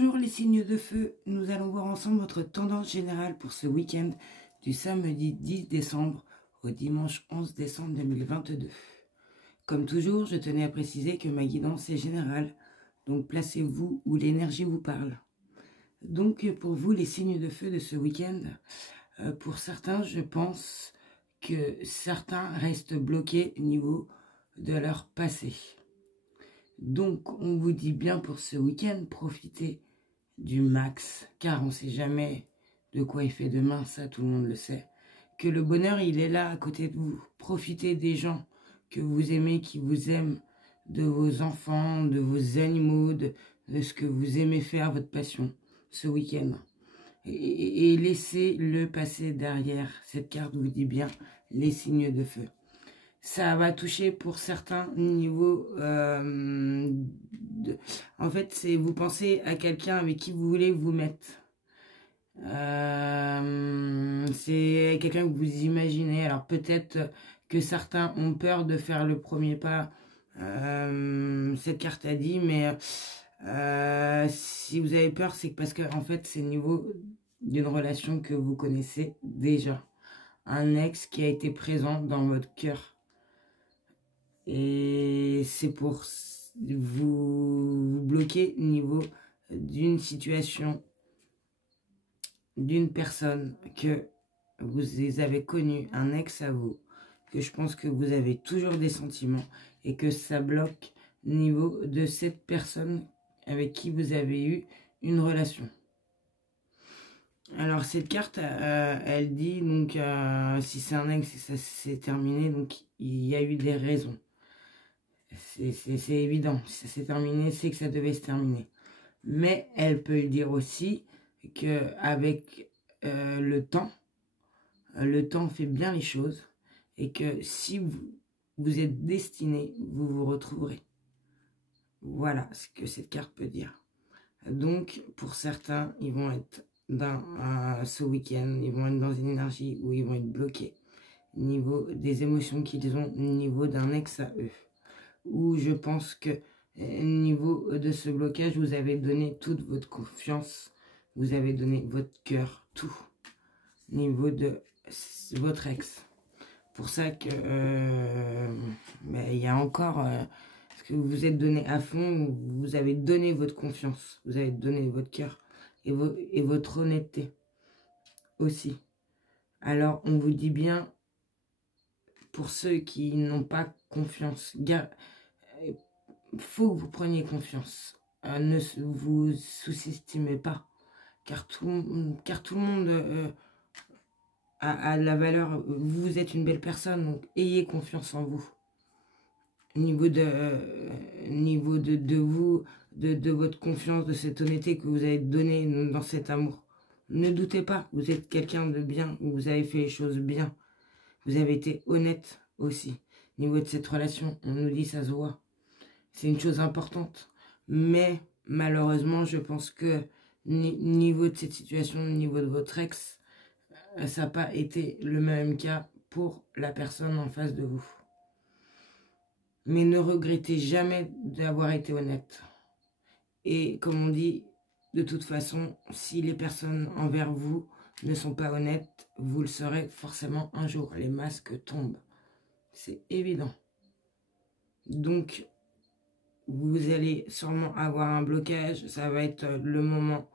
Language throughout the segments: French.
Bonjour les signes de feu, nous allons voir ensemble votre tendance générale pour ce week-end du samedi 10 décembre au dimanche 11 décembre 2022. Comme toujours, je tenais à préciser que ma guidance est générale, donc placez-vous où l'énergie vous parle. Donc pour vous les signes de feu de ce week-end, pour certains je pense que certains restent bloqués au niveau de leur passé. Donc, on vous dit bien pour ce week-end, profitez du max, car on ne sait jamais de quoi il fait demain, ça tout le monde le sait. Que le bonheur, il est là à côté de vous. Profitez des gens que vous aimez, qui vous aiment, de vos enfants, de vos animaux, de ce que vous aimez faire, votre passion, ce week-end. Et laissez-le passer derrière. Cette carte vous dit bien les signes de feu. Ça va toucher pour certains niveaux en fait, c'est vous pensez à quelqu'un avec qui vous voulez vous mettre. C'est quelqu'un que vous imaginez. Alors peut-être que certains ont peur de faire le premier pas. Cette carte a dit, mais si vous avez peur, c'est parce que en fait, c'est au niveau d'une relation que vous connaissez déjà. Un ex qui a été présent dans votre cœur. Et c'est pour vous bloquer au niveau d'une situation, d'une personne que vous avez connu, un ex à vous, que je pense que vous avez toujours des sentiments et que ça bloque au niveau de cette personne avec qui vous avez eu une relation. Alors cette carte, elle dit donc si c'est un ex et ça s'est terminé, donc il y a eu des raisons. C'est évident, si ça s'est terminé, c'est que ça devait se terminer. Mais elle peut dire aussi qu'avec le temps fait bien les choses et que si vous êtes destiné, vous vous retrouverez. Voilà ce que cette carte peut dire. Donc, pour certains, ils vont être dans ce week-end, ils vont être dans une énergie où ils vont être bloqués au niveau des émotions qu'ils ont, au niveau d'un ex à eux. Où je pense que au niveau de ce blocage, vous avez donné toute votre confiance, vous avez donné votre cœur, tout, au niveau de votre ex. Pour ça que il y a encore, parce que vous vous êtes donné à fond, vous avez donné votre confiance, vous avez donné votre cœur et votre honnêteté aussi. Alors, on vous dit bien, pour ceux qui n'ont pas confiance, faut que vous preniez confiance. Ne vous sous-estimez pas. Car tout le monde a de la valeur. Vous êtes une belle personne, donc ayez confiance en vous. Niveau de vous, de votre confiance, de cette honnêteté que vous avez donnée dans cet amour. Ne doutez pas, vous êtes quelqu'un de bien, vous avez fait les choses bien. Vous avez été honnête aussi. Niveau de cette relation, on nous dit ça se voit. C'est une chose importante. Mais malheureusement, je pense que niveau de cette situation, niveau de votre ex, ça n'a pas été le même cas pour la personne en face de vous. Mais ne regrettez jamais d'avoir été honnête. Et comme on dit, de toute façon, si les personnes envers vous ne sont pas honnêtes, vous le serez forcément un jour. Les masques tombent. C'est évident. Donc, vous allez sûrement avoir un blocage. Ça va être le moment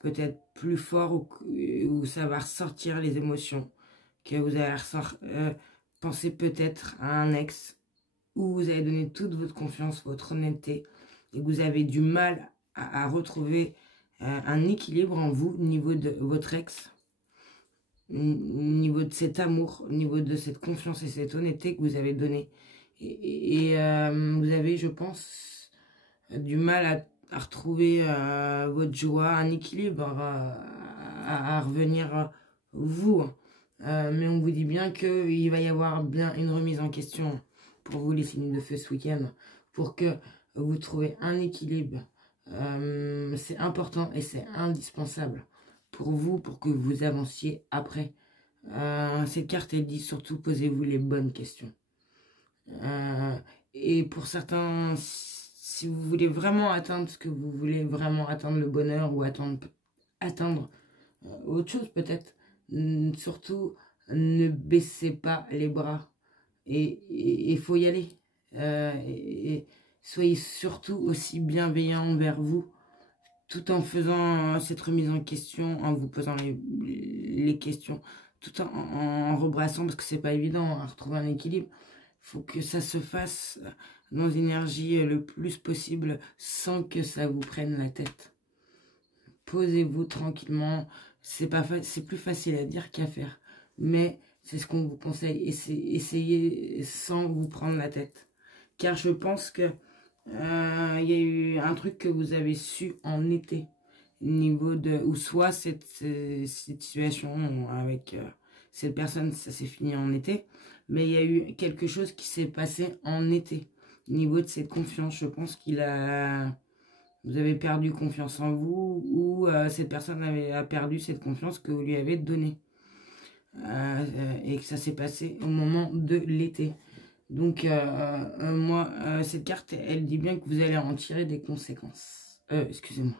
peut-être plus fort où ça va ressortir les émotions. Que vous allez penser peut-être à un ex où vous avez donné toute votre confiance, votre honnêteté. Et vous avez du mal à retrouver un équilibre en vous au niveau de votre ex. Au niveau de cet amour, au niveau de cette confiance et cette honnêteté que vous avez donnée. Et vous avez, je pense, du mal à retrouver votre joie, un équilibre, à revenir vous. Mais on vous dit bien qu'il va y avoir bien une remise en question pour vous les signes de feu ce week-end, pour que vous trouviez un équilibre. C'est important et c'est indispensable pour vous, pour que vous avanciez après. Cette carte, elle dit surtout, posez-vous les bonnes questions. Et pour certains, si vous voulez vraiment atteindre ce que vous voulez, vraiment atteindre le bonheur ou atteindre autre chose peut-être, surtout ne baissez pas les bras et il faut y aller. Et soyez surtout aussi bienveillant envers vous, tout en faisant cette remise en question, en vous posant les questions, tout en rebrassant, parce que c'est pas évident à retrouver un équilibre. Il faut que ça se fasse dans l'énergie le plus possible, sans que ça vous prenne la tête. Posez-vous tranquillement, c'est plus facile à dire qu'à faire, mais c'est ce qu'on vous conseille, essayez sans vous prendre la tête. Car je pense que il y a eu un truc que vous avez su en été, niveau de, ou soit cette situation avec cette personne, ça s'est fini en été, mais il y a eu quelque chose qui s'est passé en été, niveau de cette confiance. Je pense vous avez perdu confiance en vous, ou cette personne a perdu cette confiance que vous lui avez donnée, et que ça s'est passé au moment de l'été. Donc, moi, cette carte, elle dit bien que vous allez en tirer des conséquences. Excusez-moi.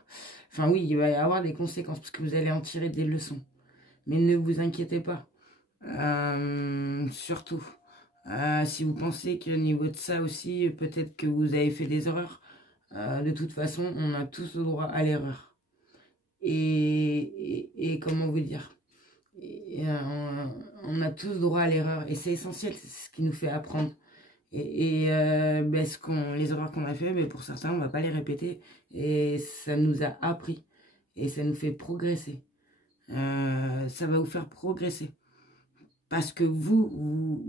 Enfin, oui, il va y avoir des conséquences, parce que vous allez en tirer des leçons. Mais ne vous inquiétez pas. Surtout, si vous pensez qu'au niveau de ça aussi, peut-être que vous avez fait des erreurs. De toute façon, on a tous le droit à l'erreur. Et comment vous dire, on a tous droit à l'erreur. Et c'est essentiel, c'est ce qui nous fait apprendre. Ben, les erreurs qu'on a fait, mais pour certains, on va pas les répéter. Et ça nous a appris. Et ça nous fait progresser. Ça va vous faire progresser. Parce que vous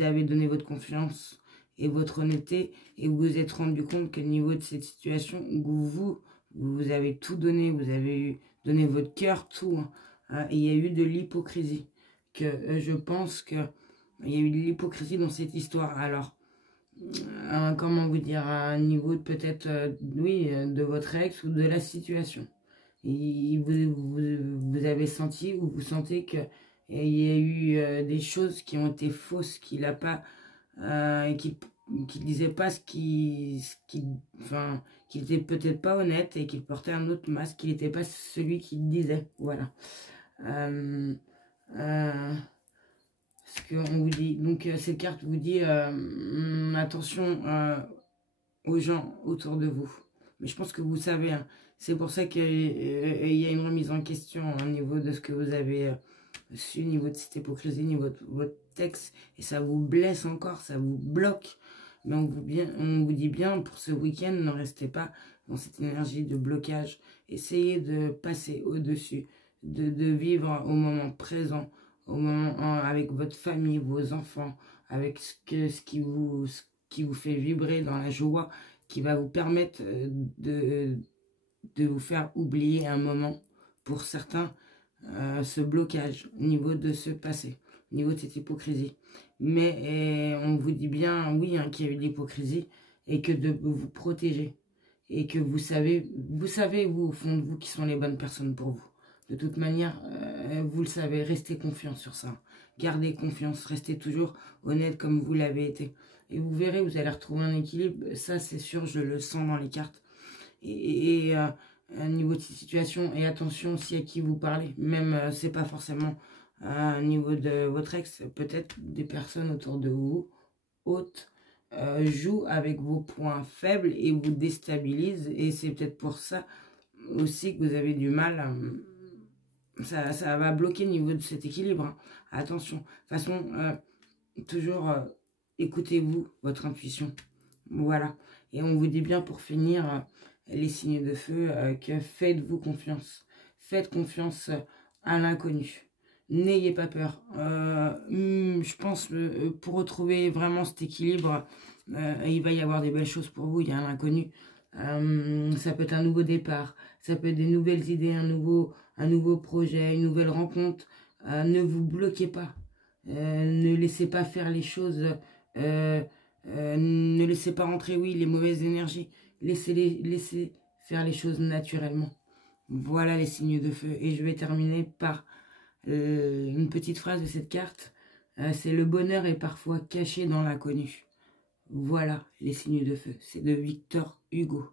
avez donné votre confiance et votre honnêteté. Et vous vous êtes rendu compte qu'au niveau de cette situation, vous avez tout donné. Vous avez donné votre cœur, tout. Et il y a eu de l'hypocrisie. Je pense qu'il y a eu de l'hypocrisie dans cette histoire. Alors, comment vous dire, à un niveau peut-être, oui, de votre ex ou de la situation. Et vous avez senti ou vous sentez que il y a eu des choses qui ont été fausses, qu'il n'a pas, qu'il disait pas enfin, qu'il était peut-être pas honnête et qu'il portait un autre masque, qu'il n'était pas celui qu'il disait, voilà. Ce qu'on vous dit. Donc cette carte vous dit attention aux gens autour de vous. Mais je pense que vous savez, hein, c'est pour ça qu'il y a une remise en question au niveau de ce que vous avez su, au niveau de cette hypocrisie, au niveau de votre texte, et ça vous blesse encore, ça vous bloque. Mais on vous dit bien, pour ce week-end, ne restez pas dans cette énergie de blocage. Essayez de passer au-dessus, de vivre au moment présent, au moment avec votre famille, vos enfants, avec ce qui vous fait vibrer dans la joie, qui va vous permettre de vous faire oublier un moment, pour certains, ce blocage au niveau de ce passé, au niveau de cette hypocrisie. Mais on vous dit bien, oui, hein, qu'il y a eu de l'hypocrisie, et que de vous protéger, et que vous savez, vous, au fond de vous, qui sont les bonnes personnes pour vous. De toute manière, vous le savez, restez confiant sur ça. Gardez confiance, restez toujours honnête comme vous l'avez été. Et vous verrez, vous allez retrouver un équilibre. Ça, c'est sûr, je le sens dans les cartes. Et au niveau de cette situation, et attention aussi à qui vous parlez. Même, c'est pas forcément au niveau de votre ex. Peut-être des personnes autour de vous, autres, jouent avec vos points faibles et vous déstabilisent. Et c'est peut-être pour ça aussi que vous avez du mal. Ça va bloquer au niveau de cet équilibre. Hein. Attention. De toute façon, toujours écoutez-vous, votre intuition. Voilà. Et on vous dit bien pour finir, les signes de feu, que faites-vous confiance. Faites confiance à l'inconnu. N'ayez pas peur. Je pense pour retrouver vraiment cet équilibre, il va y avoir des belles choses pour vous. Il y a un inconnu. Ça peut être un nouveau départ. Ça peut être des nouvelles idées, un nouveau projet, une nouvelle rencontre. Ne vous bloquez pas. Ne laissez pas faire les choses. Ne laissez pas rentrer, oui, les mauvaises énergies. Laissez faire les choses naturellement. Voilà les signes de feu. Et je vais terminer par une petite phrase de cette carte. C'est: le bonheur est parfois caché dans l'inconnu. Voilà les signes de feu. C'est de Victor Hugo.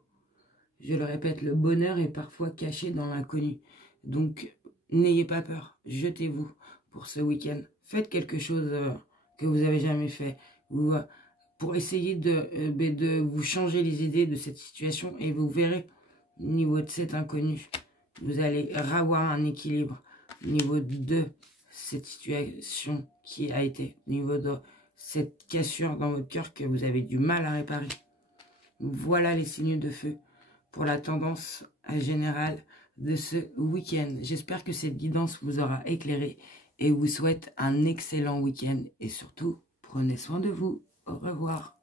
Je le répète, le bonheur est parfois caché dans l'inconnu. Donc, n'ayez pas peur. Jetez-vous pour ce week-end. Faites quelque chose que vous n'avez jamais fait. Ou, pour essayer de vous changer les idées de cette situation. Et vous verrez, au niveau de cet inconnu, vous allez avoir un équilibre au niveau de cette situation qui a été, au niveau de cette cassure dans votre cœur que vous avez du mal à réparer. Voilà les signes de feu pour la tendance générale de ce week-end. J'espère que cette guidance vous aura éclairé et vous souhaite un excellent week-end. Et surtout, prenez soin de vous. Au revoir.